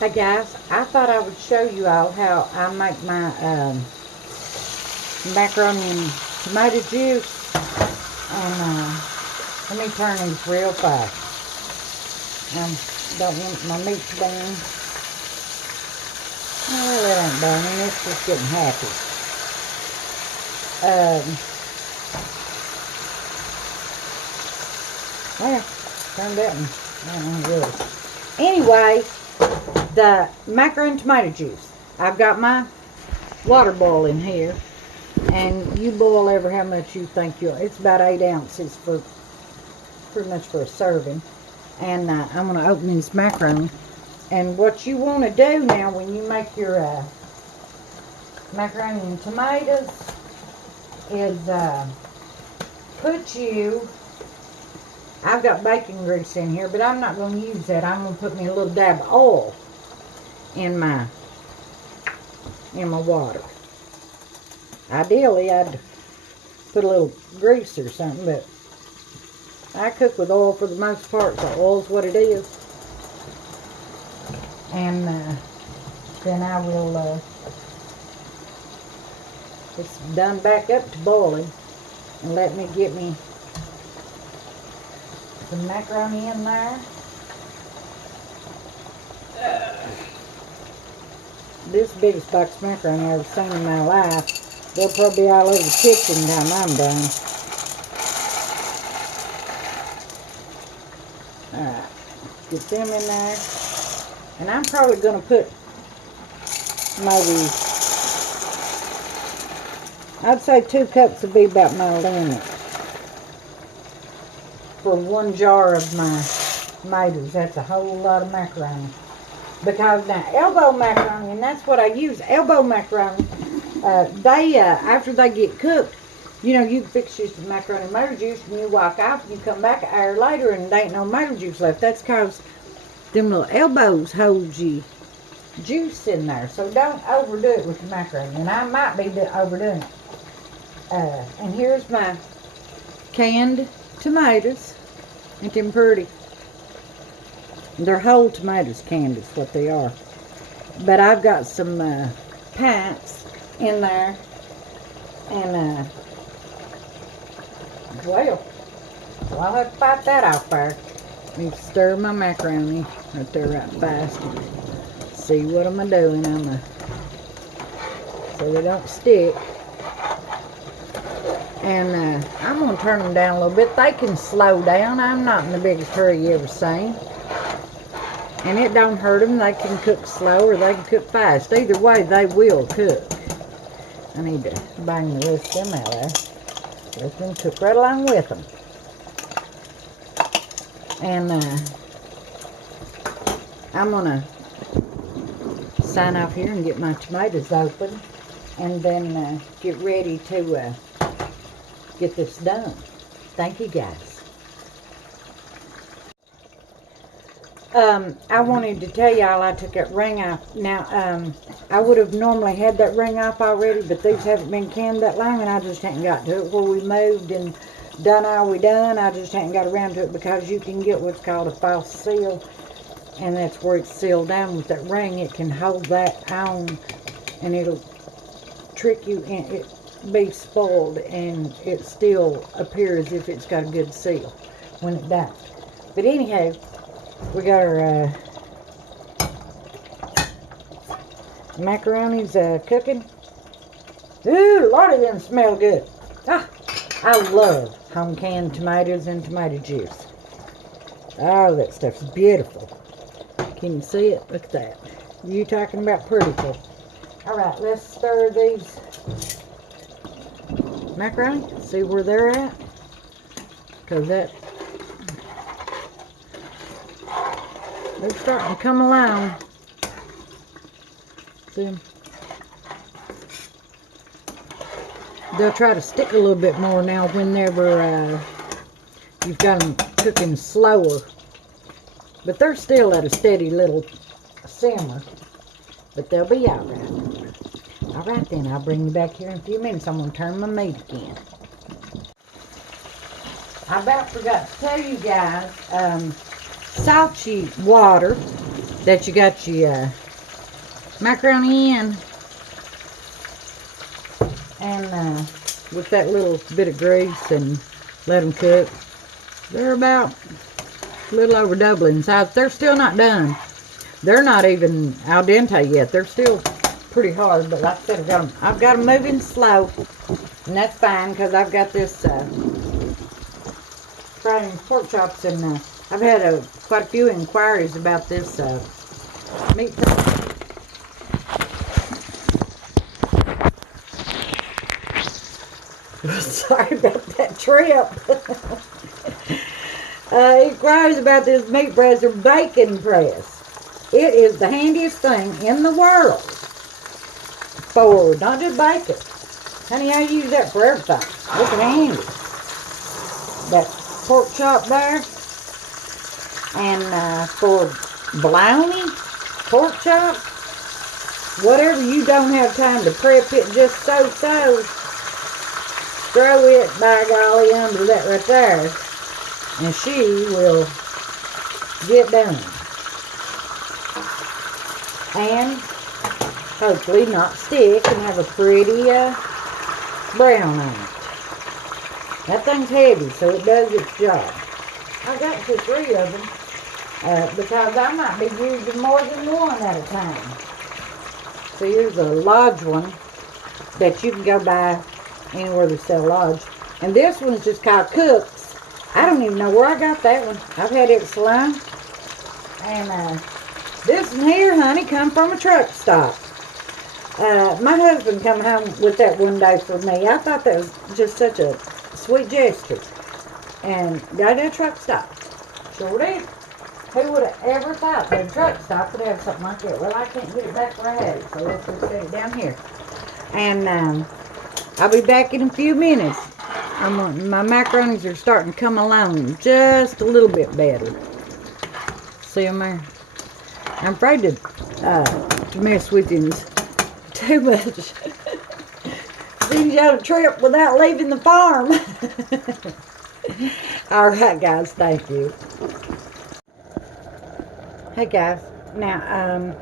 Hey guys, I thought I would show you all how I make my macaroni and tomato juice. And let me turn these real fast. Don't want my meat to burn. Well, it ain't burning, it's just getting happy. Well, turned that one. I don't know really. Anyway, the macaroni and tomato juice. I've got my water boiling here, and you boil over how much you think you'll. It's about 8 ounces for pretty much for a serving. And I'm going to open this macaroni. And what you want to do now when you make your macaroni and tomatoes is I've got bacon grease in here, but I'm not going to use that. I'm going to put me a little dab of oil in my water. Ideally, I'd put a little grease or something, but I cook with oil for the most part, so oil's what it is. And then I will, it's done back up to boiling, and let me get me some macaroni in there. This biggest box of macaroni I've ever seen in my life. They'll probably be all over the kitchen by the time I'm done. Alright, get them in there. And I'm probably going to put maybe, I'd say 2 cups would be about my limit for 1 jar of my tomatoes. That's a whole lot of macaroni. Because now, elbow macaroni, and that's what I use, elbow macaroni, after they get cooked, you know, you can fix you some macaroni and tomato juice, and you walk off, and you come back an hour later, and there ain't no tomato juice left. That's because them little elbows hold you juice in there. So don't overdo it with the macaroni, and I might be overdoing it. And here's my canned tomatoes. Ain't them pretty? They're whole tomatoes canned is what they are. But I've got some pints in there. And, well, I'll have to fight that off there. Let me stir my macaroni right there right fast. See what am I doing? So they don't stick. And I'm going to turn them down a little bit. They can slow down. I'm not in the biggest hurry you ever seen. And it don't hurt them. They can cook slow or they can cook fast. Either way, they will cook. I need to bang the rest of them out there. Let them cook right along with them. And I'm going to sign off here and get my tomatoes open. And then get ready to get this done. Thank you, guys. I wanted to tell y'all I took that ring off. Now, I would have normally had that ring off already, but these haven't been canned that long, and I just hadn't got to it. Where we moved and done all we done, I just hadn't got around to it because you can get what's called a false seal, and that's where it's sealed down with that ring. It can hold that on, and it'll trick you, and it be spoiled, and it still appears as if it's got a good seal when it does. But anyhow, we got our macaroni's cooking. Ooh, Lordy, them smell good. Ah, I love home canned tomatoes and tomato juice. Oh, that stuff's beautiful. Can you see it? Look at that. You talking about prettiful. Alright, let's stir these macaroni. See where they're at. Because they're starting to come along. See them? They'll try to stick a little bit more now whenever you've got them cooking slower. But they're still at a steady little simmer. But they'll be alright. Alright then, I'll bring you back here in a few minutes. I'm going to turn my meat again. I about forgot to tell you guys, salty water that you got your macaroni in, and with that little bit of grease, and let them cook. They're about a little over doubling in size. They're still not done. They're not even al dente yet. They're still pretty hard, but like I said, I've got them moving slow, and that's fine because I've got this frying pork chops, and I've had quite a few inquiries about this meat. Sorry about that trip. Inquiries about this meat press or bacon press. It is the handiest thing in the world for not just bacon. Honey, I use that for everything. It's handy. That pork chop there, and for bologna, pork chop, whatever you don't have time to prep it just so, throw it, by golly, under that right there, and she will get done. And hopefully not stick and have a pretty brown on it. That thing's heavy, so it does its job. I got 2 or 3 of them because I might be using more than one at a time. So here's a large one that you can go buy anywhere they sell large. And this one's just called Cooks. I don't even know where I got that one. I've had it so long. And this one here, honey, come from a truck stop. My husband come home with that one day for me. I thought that was just such a sweet gesture. And got a truck stop. Sure did. Who would have ever thought that a truck stop would have something like that? Well, I can't get it back where I had it, so let's just set it down here. And I'll be back in a few minutes. My macaronis are starting to come along just a little bit better. See them there? I'm afraid to mess with you too much. Send you on a trip without leaving the farm. Alright guys, thank you. Hey guys, now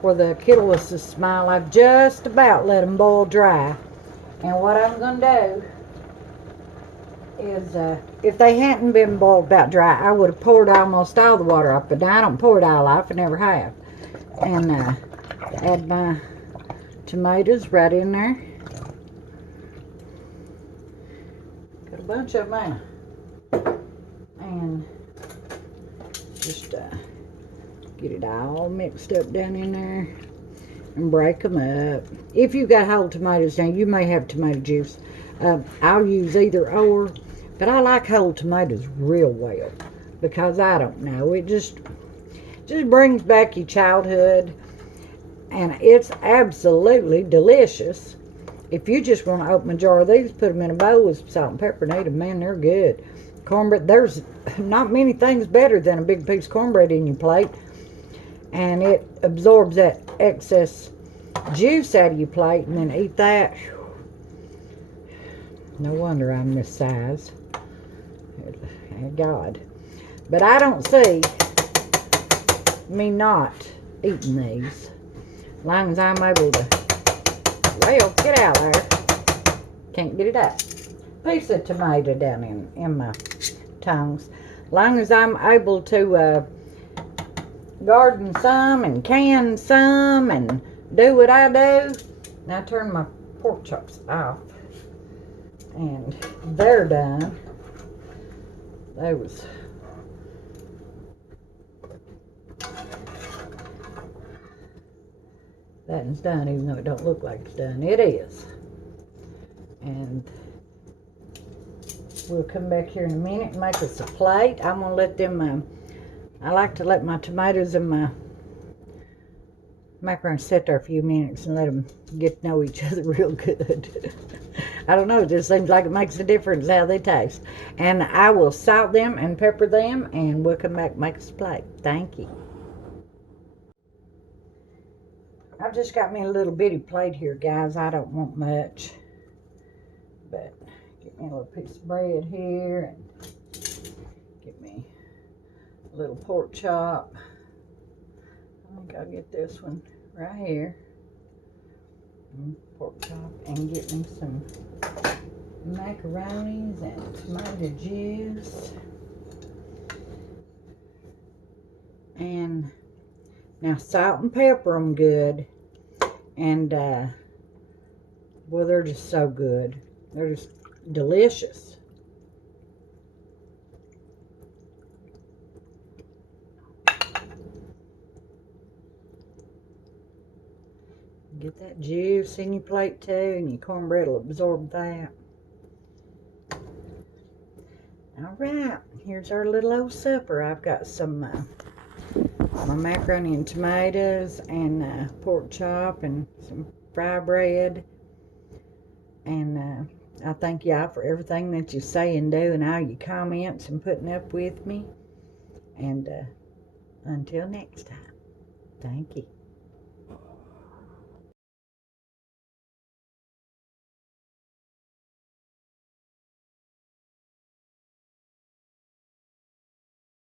for the Kittless Smile, I've just about let them boil dry. And what I'm going to do is, if they hadn't been boiled about dry, I would have poured almost all the water off. But now I don't pour it all off, I never have. And add my tomatoes right in there. Got a bunch of them out. And just get it all mixed up down in there. And break them up. If you've got whole tomatoes, now you may have tomato juice. I'll use either or, but I like whole tomatoes real well because I don't know, it just brings back your childhood, and it's absolutely delicious. If you just want to open a jar of these, put them in a bowl with some salt and pepper and eat them, man, they're good. Cornbread, there's not many things better than a big piece of cornbread in your plate. And it absorbs that excess juice out of your plate, and then eat that. No wonder I'm this size. Thank God. But I don't see me not eating these. As long as I'm able to, well, get out there. Can't get it out. Piece of tomato down in my tongues. As long as I'm able to garden some and can some and do what I do. Now turn my pork chops off, and they're done. That one's done, even though it don't look like it's done. It is. And we'll come back here in a minute and make us a plate. I'm gonna let them I like to let my tomatoes and my macaroni sit there a few minutes and let them get to know each other real good. I don't know, it just seems like it makes a difference how they taste. And I will salt them and pepper them, and we'll come back and make us a plate. Thank you. I've just got me a little bitty plate here, guys. I don't want much. But get me a little piece of bread here, and get me a little pork chop. I think I'll get this one right here. Pork chop and get me some macaronis and tomato juice. And now salt and pepper them good. And well, they're just so good. They're just delicious. Get that juice in your plate too, and your cornbread will absorb that. Alright, here's our little old supper. I've got some my macaroni and tomatoes and pork chop and some fry bread. And I thank y'all for everything that you say and do and all your comments and putting up with me. And until next time, thank you.